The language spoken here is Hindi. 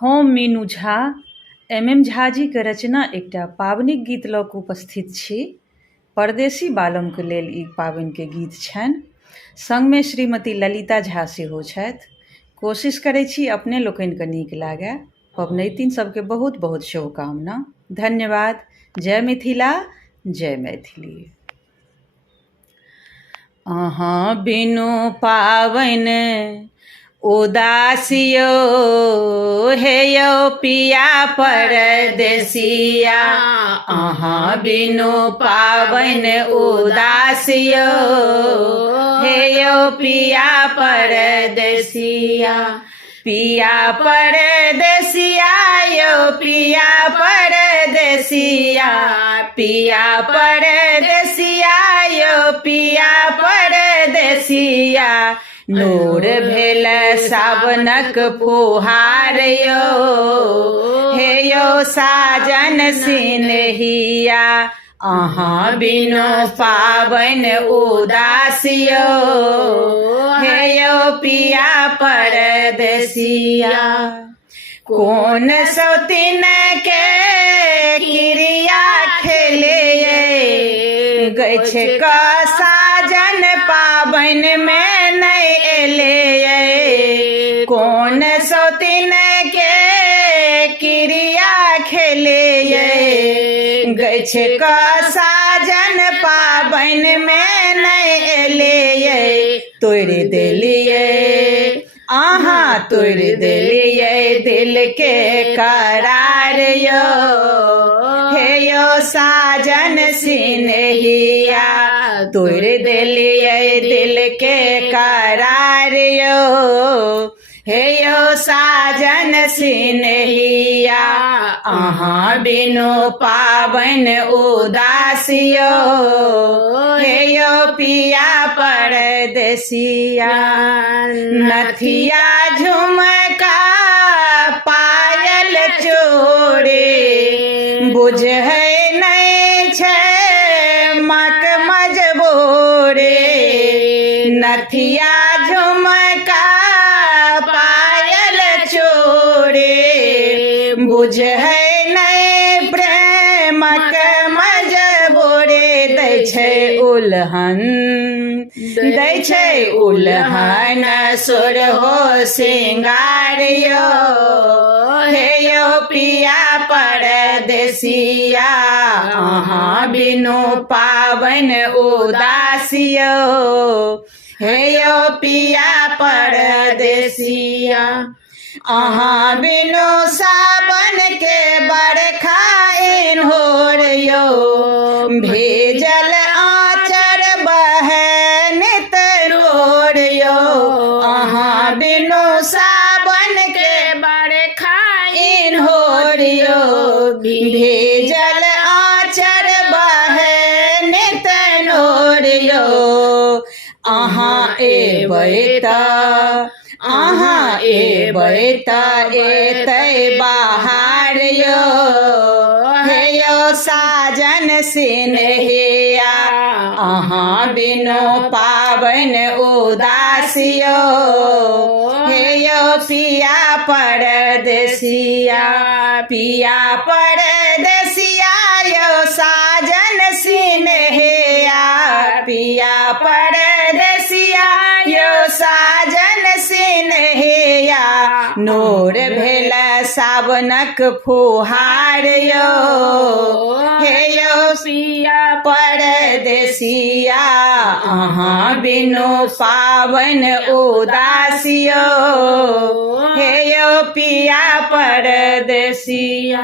हम मीनू झा एम झा जी के रचना एकटा पाबनिक गीत लऽ कऽ उपस्थित छी। परदेसी बालमके लेल ई पाबनिके गीत छनि। संगमे श्रीमती ललिता झा सेहो छथि। कोशिश करै छी अपने लोकनिके नीक लागय। पबनैतिन सबके बहुत बहुत शुभकामना। धन्यवाद। जय मिथिला, जय मैथिली। अहाँ बिनु पाबनि उदासियो हे यौ पिया परदेसिया। अहाँ बिनु पाबनि उदासियो हे यौ पिया परदेसिया। पिया परदेसिया यौ पिया परदेसिया। पिया परदेसिया यौ पिया परदेसिया। नूर भेल सावनक फुहार यौ हे यौ साजन सिनहिया। अहाँ बिनु पाबनि उदासियो हे यौ पिया परदेसिया। कोन सौतीन के क्रिया खेले गछ का साजन पाबनि में नहीं एले। कौन सौतीन के क्रिया खेले गछ का साजन पाबनि में नहीं एले। तोड़ देलिए अहाँ तोड़ देलिए दिल के करार यो हे यौ साजन सिनहिया। तोड़ देलिए दिल के करार यो हे यौ साजन सिनहिया। अहाँ बिनु पाबनि उदासियो हे यौ पिया परदेसिया। नथिया झुमका पायल चोरे बुझै नहीं छै मक मजबूरे। नथिया झुमका पायल चोरे बुझै नहीं प्रेमक मजबूरे। दै छै उल्हन दै छै उल्हन सुर हो सिंगार यो हे यौ पिया परदेसिया। अहाँ बिनु पाबनि उदासियो हे यौ पिया परदेसिया। अहाँ बिनु सावन के बरखा इन्होर यो भेजल आचर बहन तरोर यो। अहाँ बिनु सावन के बरखा इन्होर यो भेजल आचर बहन तरोर यो। अहाँ एबै त एतै बाहर यो हे यौ साजन सिनहिया। अहाँ बिनु पाबनि उदासियो हे यौ पिया परदेसिया। पिया परदेसिया यौ साजन सिनहिया। पिया परदेसिया यौ साजन सिनहिया। नूर भेल सावनक फुहार यो हे यौ पिया परदेसिया। अहाँ बिनु पाबनि उदासियो हे यौ पिया परदेसिया।